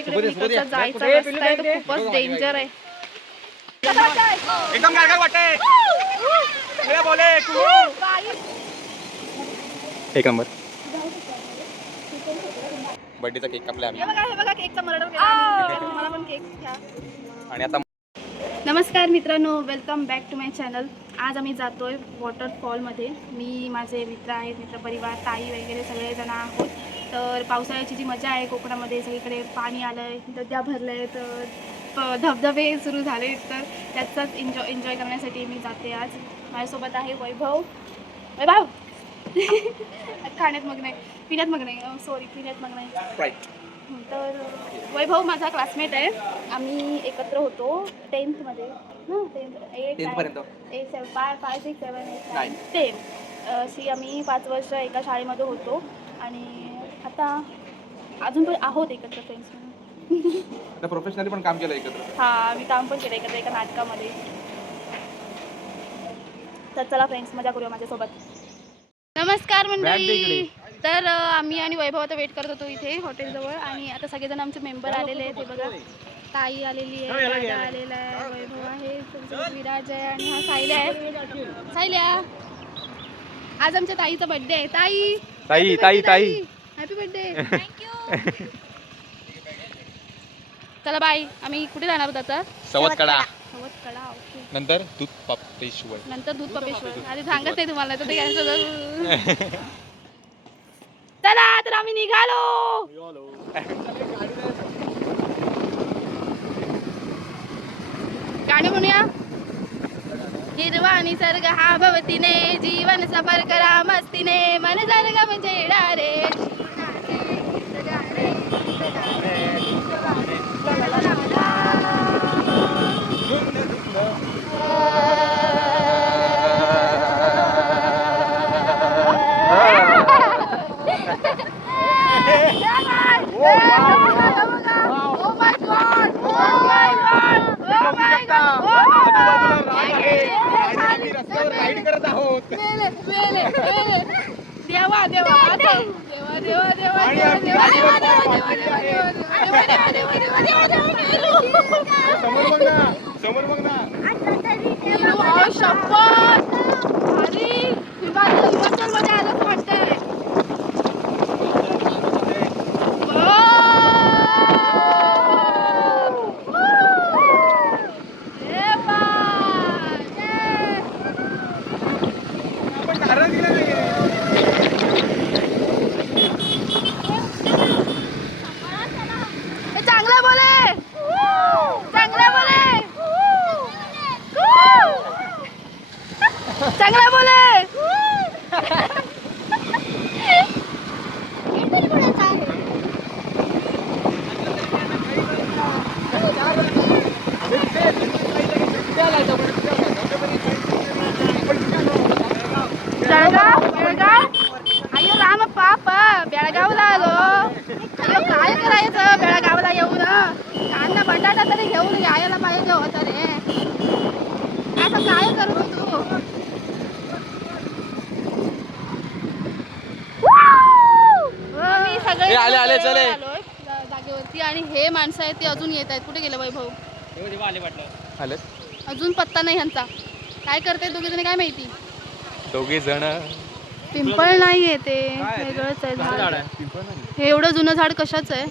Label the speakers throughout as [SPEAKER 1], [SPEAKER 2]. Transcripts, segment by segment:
[SPEAKER 1] इकडे विकतचा जायचा रस्ता आहे तो खूपच डेंजर आहे.
[SPEAKER 2] एकदम गारगार वाटते मेरा बोले एक नंबर. बर्थडेचा केक कापला आम्ही.
[SPEAKER 1] हे बघा हे बघा केकचा मर्डर केला आम्ही. मला पण केक घ्या.
[SPEAKER 2] आणि आता
[SPEAKER 1] नमस्कार मित्रांनो welcome back to my channel आज आम्ही जातोय वॉटरफॉलमध्ये मी माझे मित्र आहेत मित्रपरिवार ताई वगैरे सगळेजण आहोत. तर पावसाळ्याची जी मजा आहे कोकणामध्ये सगळीकडे पाणी आलं आहे नद्या भरल्या आहेत तर प- धबधबे सुरू झाले तर त्याचाच एन्जॉय एन्जॉय करण्यासाठी मी जाते आज. माझ्यासोबत आहे वैभव. वैभव! खाण्यात मग नाही पिण्यात मग नाही सॉरी पिण्यात मग नाही तर वैभव माझा क्लासमेट आहे. आम्ही एकत्र होतो टेन्थमध्ये eight seven five five six seven eight nine
[SPEAKER 2] Nine.
[SPEAKER 1] Ten अशी आम्ही पाच वर्ष एका शाळेमध्ये होतो. आणि आता अजून पण आहोत एकत्र फ्रेंड्स म्हणून.
[SPEAKER 2] प्रोफेशनली पण काम केलं एकत्र.
[SPEAKER 1] हा मी काम पण केलं एकत्र एका नाटकामध्ये. तर चला फ्रेंड्स मजा करूया माझ्यासोबत. नमस्कार मंडळी. तर आम्ही आणि वैभव आता वेट करत होतो इथे हॉटेलजवळ आणि आता सगळेजण आमचे मेंबर आलेले आहेत हे बघा. ताई आलेली आहे दादा आलेला आहे वैभव आहे तुमचं विराज आहे आणि हा सायल्या आहे. सायल्या आज आमच्या ताईचा बर्थडे आहे. ताई
[SPEAKER 2] ताई ताई? ताई?
[SPEAKER 1] हॅपी बर्थडे चला बाय आम्ही कुठे जाणार होतो आता?
[SPEAKER 2] सवत कडा
[SPEAKER 1] हवत कडा ओके
[SPEAKER 2] नंतर दूध पेशवर
[SPEAKER 1] नंतर दूध पपेश्वर अरे सांगत नाही तुम्हाला तर ते चला तर आम्ही निघालो. गाणे म्हणूया. हिरवा निसर्ग हा भवतीने जीवन सफर करा मस्तीने. मन सर्ग म्हणजे रे देवा देवा देवा देवा
[SPEAKER 2] समोर बघ ना समोर बघ ना
[SPEAKER 1] चांगला बोले. बेळगाव बेळगाव. अय्यो राम पाप बेळगावला आलो. अयो काय करायचं बेळगावला येऊन? कांदा बटाटा तरी घेऊन यायला पाहिजे होतं रे. असं काय करू तू मी सगळे
[SPEAKER 2] ए, आले, आले, चले.
[SPEAKER 1] आलोय जा- जागेवरती. आणि हे माणसं आहेत ते अजून येत आहेत. कुठे गेले वैभव
[SPEAKER 2] आलं
[SPEAKER 1] अजून पत्ता नाही ह्यांचा काय करते दोघे जण काय माहिती?
[SPEAKER 2] दोघे जण.
[SPEAKER 1] पिंपळ नाही आहे ते. वेगळंच आहे झाड हे एवढं जुनं झाड कशाचं आहे?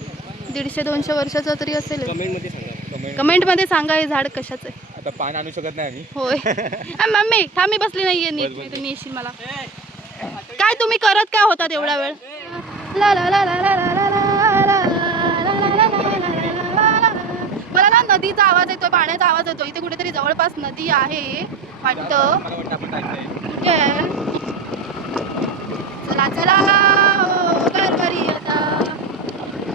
[SPEAKER 1] दीडशे दोनशे वर्षाचं तरी असेल
[SPEAKER 2] कमेंट.
[SPEAKER 1] कमेंटमध्ये सांगा हे झाड कशाचं आहे.
[SPEAKER 2] आता पान आणू शकत नाही आम्ही.
[SPEAKER 1] होय. आ, मम्मी थांब मी बसली नाहीये नीट. नाही तर नेशील मला. काय तुम्ही करत काय होतात एवढा वेळ? मला ना नदीचा आवाज येतो पाण्याचा आवाज येतो इथे कुठेतरी जवळपास नदी आहे वाटतं
[SPEAKER 2] मला वाटतं
[SPEAKER 1] चला चला हो, आता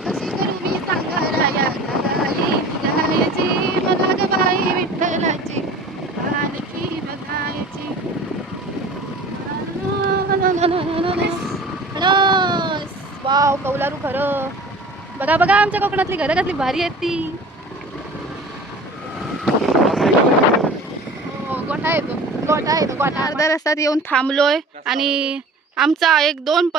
[SPEAKER 1] कशी करू मी सांगायला या गाली निघायची मला ग बाई विठ्ठलाची आणखी बघायची वाव कौलारू खरं. बघा बघा आमच्या कोकणातली घरं कसली भारी आहेत ती. हो गोठा येतो गोठा येतो गोठा अर्ध्या रस्त्यात येऊन थांबलोय आणि आमचा एक दोन प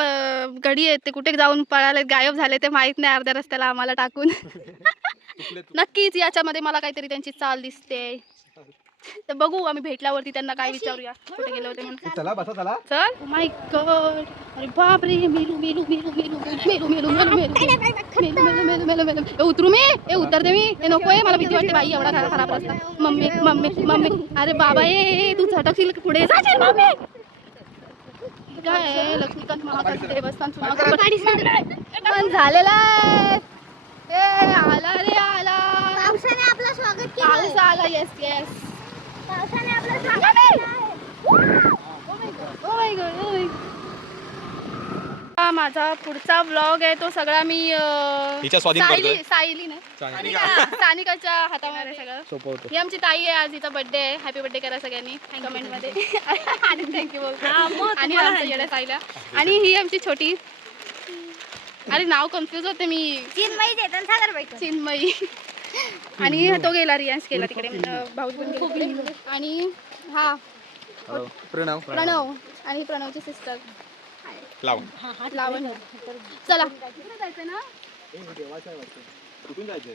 [SPEAKER 1] गडी आहेत ते कुठे जाऊन पळाले गायब झाले ते माहीत नाही अर्ध्या रस्त्याला आम्हाला टाकून. नक्कीच याच्यामध्ये मला काहीतरी त्यांची चाल दिसते. तर बघू आम्ही भेटल्यावरती त्यांना काय विचारूया कुठे गेले होते म्हणून
[SPEAKER 2] चला बसा चला
[SPEAKER 1] चल माय गॉड अरे बाप रे मेलू मेलू मेलू मेलू मेलू मेलू मेलू मेलू मेलू मेलू मेलू मेलू मेलू ए उतरू मी ए उतरते मी ए नको आहे मला भीती वाटते बाई एवढा खरा खराब रस्ता मम्मी मम्मी मम्मी अरे बाबा ए तू झटकशील का पुढे जाशील मम्मी काय आहे? लक्ष्मीकांत महाकाल देवस्थान पण झालेला आहे ए आला रे आला
[SPEAKER 3] पावसाने आपलं स्वागत केलं
[SPEAKER 1] पाऊस आला येस येस हा माझा पुढचा व्लॉग आहे तो सगळा मी अं,
[SPEAKER 2] हिच्या स्वाधीन
[SPEAKER 1] सायली
[SPEAKER 2] करतोय.
[SPEAKER 1] सायली. सानिकाच्या हातामध्ये सगळं.
[SPEAKER 2] सोपवतो.
[SPEAKER 1] ही आमची ताई आहे आज हिचा बर्थडे आहे. हॅपी बर्थडे करा सगळ्यांनी कमेंटमध्ये आणि थँक्यू बोलतो. आणि आमच्या येड्या ताईला. आणि ही आमची छोटी. अरे नाव कन्फ्युज होते मी.
[SPEAKER 3] चिन्मयी सागर
[SPEAKER 1] चिन्मयी. आणि तो गेला रियान्स केला तिकडे भाऊ. आणि हा.
[SPEAKER 2] प्रणव.
[SPEAKER 1] प्रणव आणि ही प्रणवची सिस्टर
[SPEAKER 2] लाव.
[SPEAKER 1] लावण. चला. जायचं ना
[SPEAKER 2] कुठून जायचंय?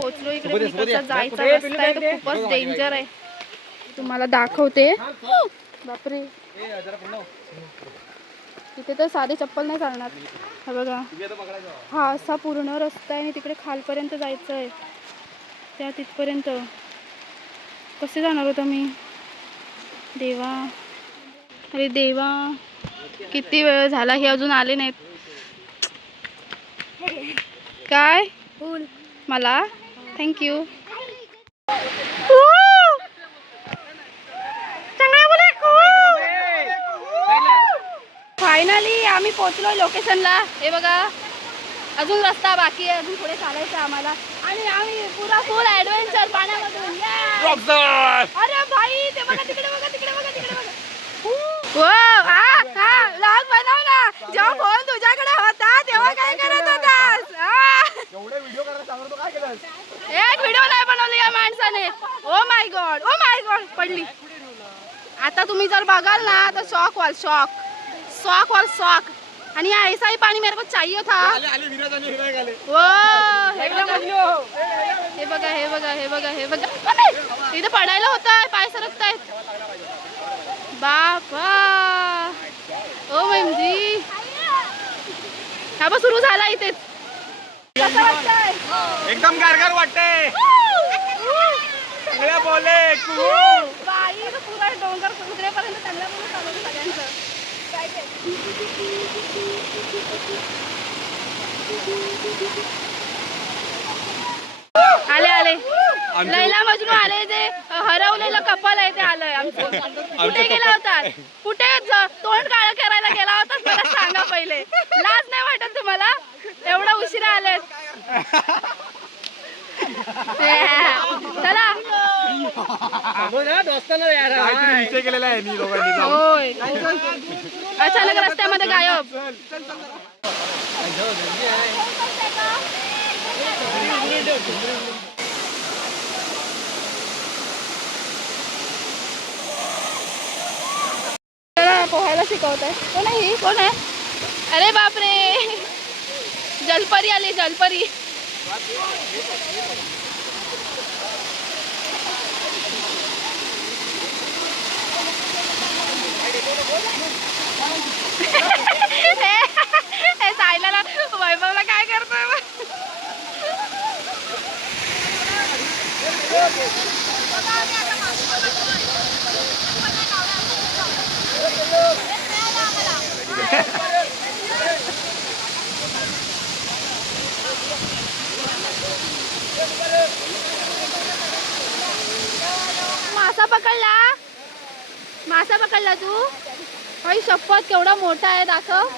[SPEAKER 1] पोहोचलो इकडे जायचा रस्ता आहे तो खूपच डेंजर आहे. तुम्हाला दाखवते. बापरे. तिथे तर साधे चप्पल नाही चालणार. हा बघा. हा असा पूर्ण रस्ता आहे आणि तिकडे खालपर्यंत जायचं आहे. त्या तिथपर्यंत. कसे जाणार होता मी? देवा. अरे देवा किती वेळ झाला हे अजून आले नाहीत. काय?
[SPEAKER 3] फुल
[SPEAKER 1] मला? थँक्यू फायनली आम्ही पोचलो लोकेशनला हे बघा अजून रस्ता बाकी आहे अजून पुढे चालायचं आहे आम्हाला. आणि आम्ही पुरा फुल ऍडव्हेंचर पाण्यामधून! अरे भाई ते बघा तिकडे बघा तिकडे बघा तिकडे बघा Wow, हा हा लॉग बनव ना जेव्हा फोन तुझ्याकडे होता तेव्हा काय करत होतास? एक व्हिडिओ नाही बनवली या माणसाने. Oh my God oh my God पडली. आता तुम्ही जर बघाल ना तर शॉक वाल शॉक शॉक वाल शॉक आणि या ऐसा ही पाणी मेरे को चाहिए था. वो हे बघा. हे बघा हे बघा हे बघा हे इथे पडायला होत पाय सरकतायत. बाबा. ओ जी हा सुरू झाला इथे
[SPEAKER 2] एकदम गारगार वाटते चांगल्या बोले
[SPEAKER 1] डोंगर चांगल्या सगळ्यांचं. आले आले. लैला मजनू आले जे हरवलेलं कपल आहे ते आलंय आमचं. कुठे गेला होता? कुठे तोंड काळं करायला गेला होता? मला सांगा पहिले. लाज नाही वाटत तुम्हाला? एवढा उशिरा आले चला. होय. अचानक रस्त्यामध्ये गायब. पोहायला शिकवत आहे कोण आहे? ही कोण आहे अरे बापरे. जलपरी आली जलपरी. हे सायला वैभवला काय करतोय? मासा पकडला? मासा पकडला तू? काही शपथ केवढा मोठा आहे दाखव.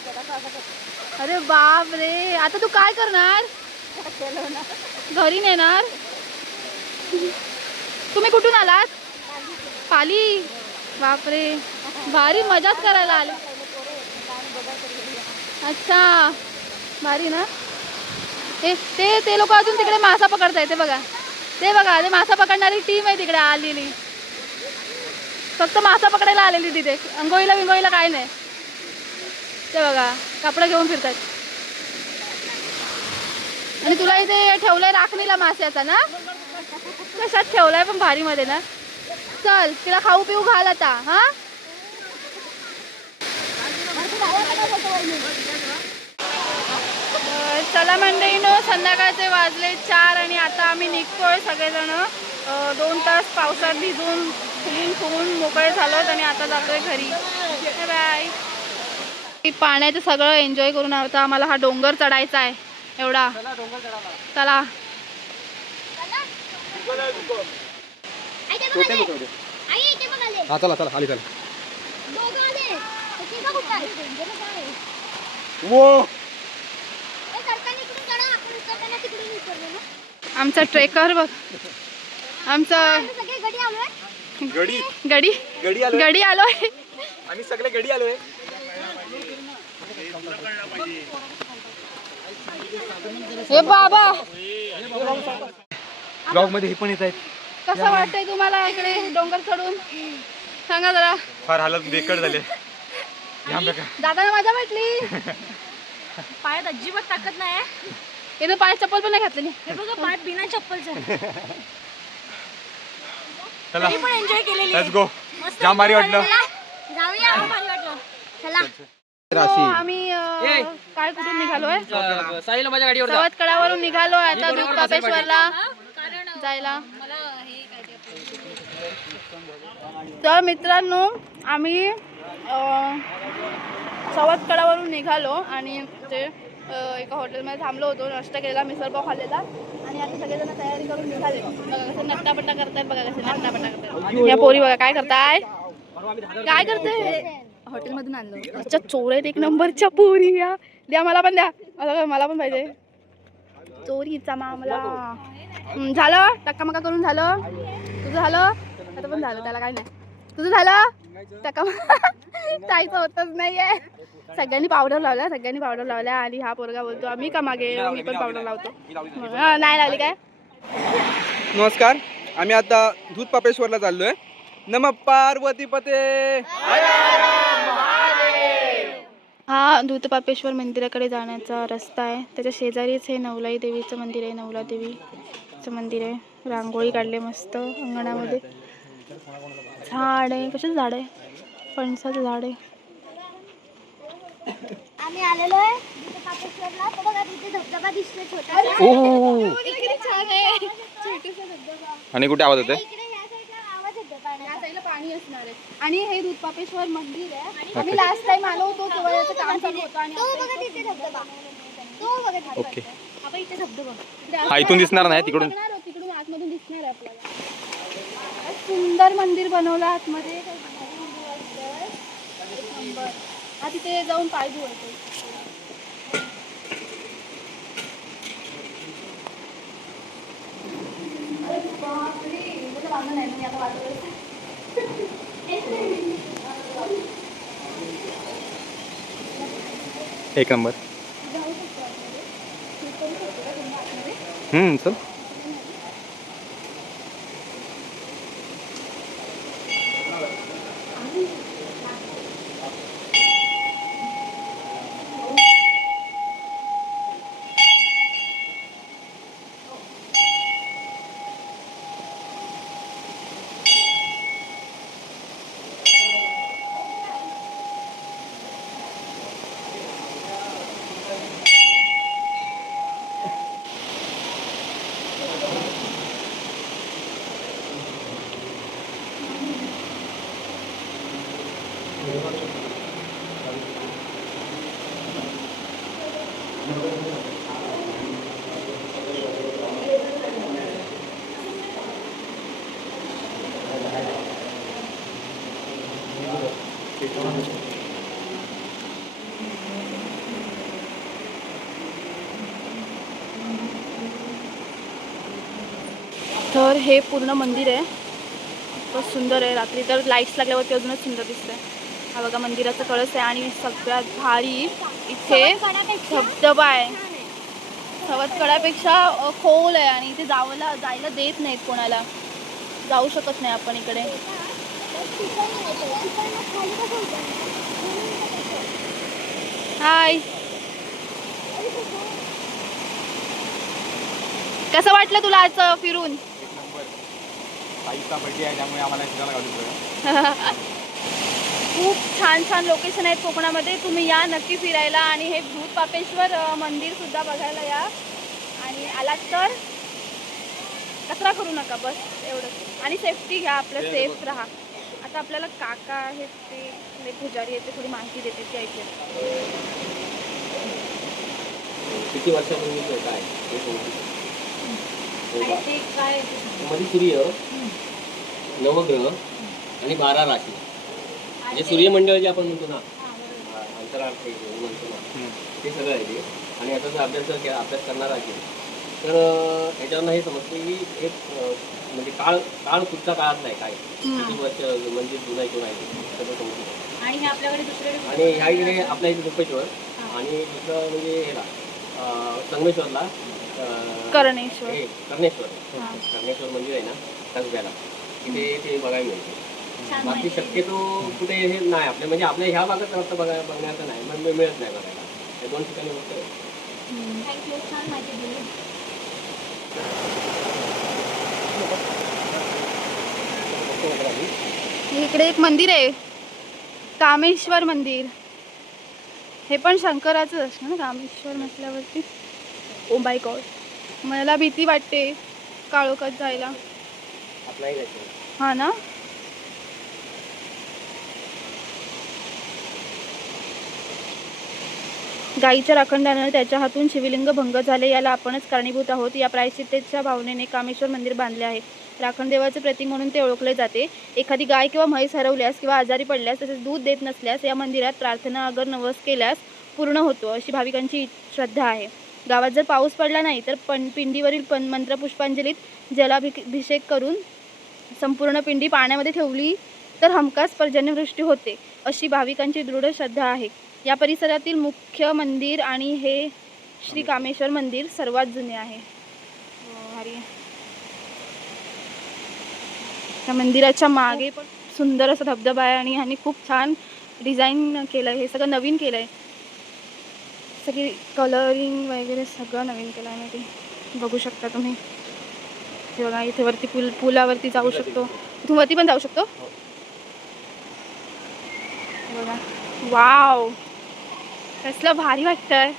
[SPEAKER 1] अरे बाप रे. आता तू काय करणार? घरी नेणार? तुम्ही कुठून आलात? पाली. बापरे भारी मजाच करायला आली. अच्छा. भारी ना? ते ते ते लोक अजून तिकडे मासा पकडताय ते बघा. ते बघा ते मासा पकडणारी टीम आहे तिकडे आलेली. फक्त मासा पकडायला आलेली तिथे. अंगोळीला विंगोळीला काय नाही. ते बघा कपडे घेऊन फिरतात आणि तुला इथे ठेवलंय राखणीला माश्याचा ना? कशात ठेवलाय? पण भारी मध्ये ना. चल तिला खाऊ पिऊ घाल आता हा? चला मंडळीनं संध्याकाळचे वाजले चार आणि आता आम्ही निघतोय सगळेजण. दोन तास पावसात भिजून फुगून फुगून मोकळे झालोत आणि आता जातोय घरी. बाय पाण्याचं सगळं एन्जॉय करून आता आम्हाला हा डोंगर चढायचा आहे. एवढा. चला
[SPEAKER 2] चला. चला. वो.
[SPEAKER 1] आमचा ट्रेकर बघ. आमचा
[SPEAKER 3] गडी आलोय.
[SPEAKER 2] गडी
[SPEAKER 1] गडी
[SPEAKER 2] गडी आलोय? आम्ही सगळे गडी आलोय?
[SPEAKER 1] हे बाबा.
[SPEAKER 2] ब्लॉगमध्ये हे पण येत आहेत.
[SPEAKER 1] कसं वाटतंय तुम्हाला इकडे डोंगर चढून? सांगा जरा.
[SPEAKER 2] फार हालत बेकट झाले
[SPEAKER 1] दादाला मजा भेटली
[SPEAKER 3] पायात अजिबात ताकद नाही
[SPEAKER 1] इथं पाय चप्पल पण नाही घातलेली
[SPEAKER 3] हे बघा पाय बिना चप्पलचं.
[SPEAKER 2] चला.
[SPEAKER 3] पण एन्जॉय केलेली
[SPEAKER 2] लेट्स गो जाम भारी वाटलं.
[SPEAKER 3] जाऊया भारी वाटलं. चला.
[SPEAKER 1] हो, आम्ही काय कुठून निघालोय?
[SPEAKER 4] साहिल माझ्या गाडीवर
[SPEAKER 1] सवत कडावरून निघालोय आता दूध कापेश्वरला जायला. तर मित्रांनो आम्ही अं, सवत कडावरून निघालो आणि ते एका हॉटेलमध्ये थांबलो होतो. नाश्ता केलेला मिसळपाव खाल्लेला. आणि आता सगळेजण तयारी करून निघाले. बघा कसं नट्टापट्टा करतायत बघा कसं नट्टापट्टा करतायत. या पोरी बघा काय करताय? काय करते हॉटेलमधून आणलं अच्छा चोर आहेत एक नंबरच्या पोरी या. द्या मला पण द्या. मला मला पण पाहिजे. चोरीचा मामला. झालं? टक्का मका करून झालं? तुझं झालं? आता पण झालं त्याला काय नाही. तुझं झालं? टक्का जायचं होतच नाहीये. सगळ्यांनी पावडर लावला सगळ्यांनी पावडर लावल्या आणि हा पोरगा बोलतो आम्ही का मागे मी पण पावडर लावतो. हा, नाही लावली काय?
[SPEAKER 5] नमस्कार. आम्ही आता दूध पापेश्वरला चाललोय. नम पार्वती पते.
[SPEAKER 1] हा दूधपापेश्वर मंदिराकडे जाण्याचा रस्ता आहे. त्याच्या शेजारीच हे नवलाई देवीचं मंदिर आहे नवला देवीचं मंदिर आहे. रांगोळी काढले मस्त अंगणामध्ये. झाड आहे कशाचं झाड? आहे फणसाचं झाड. आहे
[SPEAKER 3] आम्ही आलेलो आहे तिथे कापेश्वरला. तर बघा तिथे धबधबा दिसतोय छोटासा.
[SPEAKER 1] छान आहे.
[SPEAKER 5] आणि कुठे आवाज येतोय?
[SPEAKER 3] इकडे ह्या साईडला आवाज येतो पाण्याचा.
[SPEAKER 1] या साईडला पाणी असणार आहे. आणि हे दूधपापेश्वर मंदिर आहे. आम्ही लास्ट टाइम आलो होतो तेव्हा याचं काम चालू होतं आणि
[SPEAKER 3] तो बघा तिथे धबधबा. तो बघा तिथे.
[SPEAKER 5] ओके.
[SPEAKER 3] आपण इथे धबधबा.
[SPEAKER 1] इकडे
[SPEAKER 5] हा इथून दिसणार नाही तिकडून.
[SPEAKER 1] बघणार आहोत, तिकडून आतमधून दिसणार आहे आपल्याला. सुंदर मंदिर बनवलं आतमध्ये. नंबर हा तिथे जाऊन पाय धुवायचे.
[SPEAKER 5] एक नंबर. हम्म चल.
[SPEAKER 1] तर हे पूर्ण मंदिर आहे. खूपच सुंदर आहे रात्री. तर लाईट्स लागल्यावरती अजूनच सुंदर दिसतंय. हा बघा मंदिराचा कळस आहे आणि सगळ्यात भारी इथे धबधबा आहे. अ, खोल आहे आणि इथे जावला जायला देत नाहीत कोणाला. जाऊ शकत नाही आपण इकडे? हाय कसं वाटलं तुला आज अ, फिरून?
[SPEAKER 2] आहे त्यामुळे आम्हाला फिरायला
[SPEAKER 1] खूप छान छान लोकेशन आहेत कोकणामध्ये. तुम्ही या नक्की फिरायला आणि हे भूत पापेश्वर मंदिर सुद्धा बघायला या. आणि आलात तर कचरा करू नका बस एवढंच. आणि सेफ्टी घ्या आपलं सेफ राहा. आता आपल्याला काका आहेत ते पुजारी आहेत ते थोडी माहिती देते ती ऐकूया.
[SPEAKER 4] किती वर्षापूर्वीचं काय? का?
[SPEAKER 1] ते काय
[SPEAKER 4] मध्ये सूर्य नवग्रह आणि बारा राशी. म्हणजे सूर्यमंडळ जे आपण म्हणतो ना हा, अंतरार्थ हे जे म्हणतो ना ते सगळं आहे ते. आणि याचा जर अभ्यास जर केला अभ्यास करणार असेल तर अं, ह्याच्यावरनं हे समजते की एक अं, म्हणजे काळ काळ कुठच्या काळात नाही काय. किती वर्ष म्हणजे जुना किंवा आहे ते. सगळं समजतं.
[SPEAKER 1] आणि हे आपल्याकडे दुसरे
[SPEAKER 4] आणि ह्या इकडे आपल्या इथे रुपेश्वर आणि दुसरं म्हणजे हेला अं, संगमेश्वरला.
[SPEAKER 1] करणेश्वर.
[SPEAKER 4] हे कर्णेश्वर.
[SPEAKER 1] हा.
[SPEAKER 4] कर्णेश्वर मंदिर आहे ना कसब्याला तिथे ते बघायला मिळते. बाकी शक्यतो कुठे हे नाही आपल्या म्हणजे आपल्या ह्या भागात रस्ता बघायला बघण्याचं नाही मिळत नाही बघायला. हे दोन ठिकाणी फक्त आहे.
[SPEAKER 3] थँक्यू छान माहिती दिली.
[SPEAKER 1] इकडे एक मंदिर आहे. कामेश्वर मंदिर. हे पण शंकराचंच असतं ना कामेश्वर म्हटल्यावरती. ओ बाय गॉड मला भीती वाटते काळोखात जायला.
[SPEAKER 4] जायचं
[SPEAKER 1] हा ना? गाईच्या राखणदाराने त्याच्या हातून शिवलिंग भंग झाले याला आपणच कारणीभूत आहोत. या प्रायश्चित्तेच्या भावनेने कामेश्वर मंदिर बांधले आहे. राखणदेवाचे प्रतीक म्हणून ते ओळखले जाते. एखादी गाय किंवा म्हैस हरवल्यास किंवा आजारी पडल्यास तसेच दूध देत नसल्यास या मंदिरात प्रार्थना अगर नवस केल्यास पूर्ण होतो अशी भाविकांची श्रद्धा आहे. गावात जर पाऊस पडला नाही तर पण पिंडीवरील पण मंत्रपुष्पांजलीत जलाभिषेक करून संपूर्ण पिंडी पाण्यामध्ये ठेवली तर हमखास पर्जन्यवृष्टी होते अशी भाविकांची दृढ श्रद्धा आहे. या परिसरातील मुख्य मंदिर आणि हे श्री कामेश्वर मंदिर सर्वात जुने आहे. हो. त्या मंदिराच्या मागे पण सुंदर असा धबधबा आहे आणि ह्यांनी खूप छान डिझाईन केलं आहे हे सगळं नवीन केलं आहे सगळी कलरिंग वगैरे सगळं नवीन केलं आहे ते. बघू शकता तुम्ही. हे बघा इथे वरती पूल पुलावरती जाऊ शकतो. इथून वरती पण जाऊ शकतो? हे. बघा. वाव! कसलं भारी वाटतंय.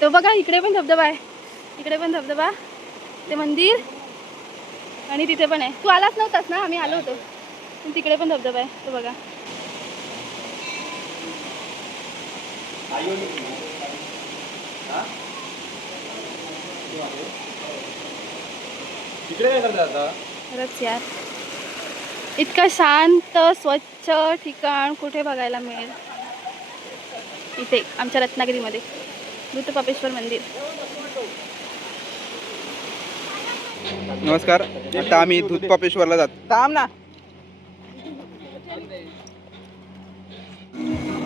[SPEAKER 1] तो बघा इकडे पण धबधबा आहे. इकडे पण धबधबा. ते मंदिर. आणि तिथे पण आहे. तू आलाच नव्हतास ना? आम्ही आलो होतो. पण तिकडे पण धबधबा आहे. तो बघा.
[SPEAKER 2] तिकडे काय करतात आता
[SPEAKER 1] खरंच यार. इतकं शांत स्वच्छ ठिकाण कुठे बघायला मिळेल? इथे आमच्या रत्नागिरीमध्ये. मृतपापेश्वर मंदिर.
[SPEAKER 5] नमस्कार. आता आम्ही दूधपापेश्वरला जात थांब ना.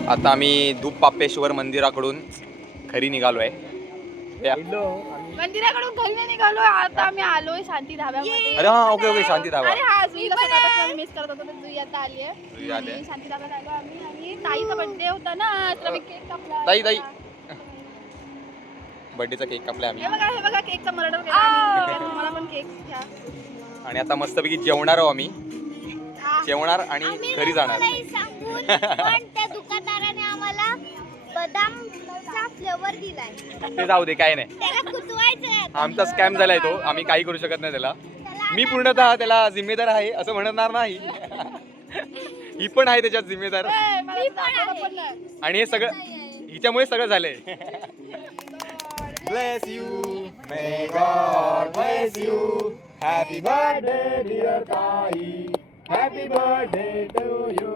[SPEAKER 2] आता आम्ही धूपपापेश्वर मंदिराकडून खरी निघालो आहे
[SPEAKER 1] मंदिराकडून घरी नाही निघालो आता आम्ही आलोय शांती धाब्यामध्ये.
[SPEAKER 2] अरे हा ओके ओके शांती धाबा.
[SPEAKER 1] अरे हा मिस करत? होतो तर जुई आता आली आहे शांती धाब्यात आलो आम्ही आणि ताईचा बर्थडे होता ना तर आम्ही केक कापला.
[SPEAKER 2] ताई, ताई. बर्थडेचा केक कापलाय आम्ही.
[SPEAKER 1] हे बघा हे बघा केकचा मर्डर केला तुम्हाला पण केक घ्या.
[SPEAKER 2] आणि आता मस्तपैकी जेवणार आहो आम्ही. जेवणार आणि घरी जाणार.
[SPEAKER 3] फ्लेवर दिलाय
[SPEAKER 2] ते जाऊ दे काय नाही
[SPEAKER 3] त्याला कुतवायचं
[SPEAKER 2] आमचा स्कॅम झालाय तो आम्ही काही करू शकत नाही त्याला मी पूर्णतः त्याला जिम्मेदार आहे असं म्हणणार नाही ही पण आहे त्याच्यात जिम्मेदार
[SPEAKER 1] पण.
[SPEAKER 2] आणि हे सगळं हिच्यामुळे सगळं झालंय Bless you. May God bless you. Happy birthday, dear Kai. Happy birthday to you.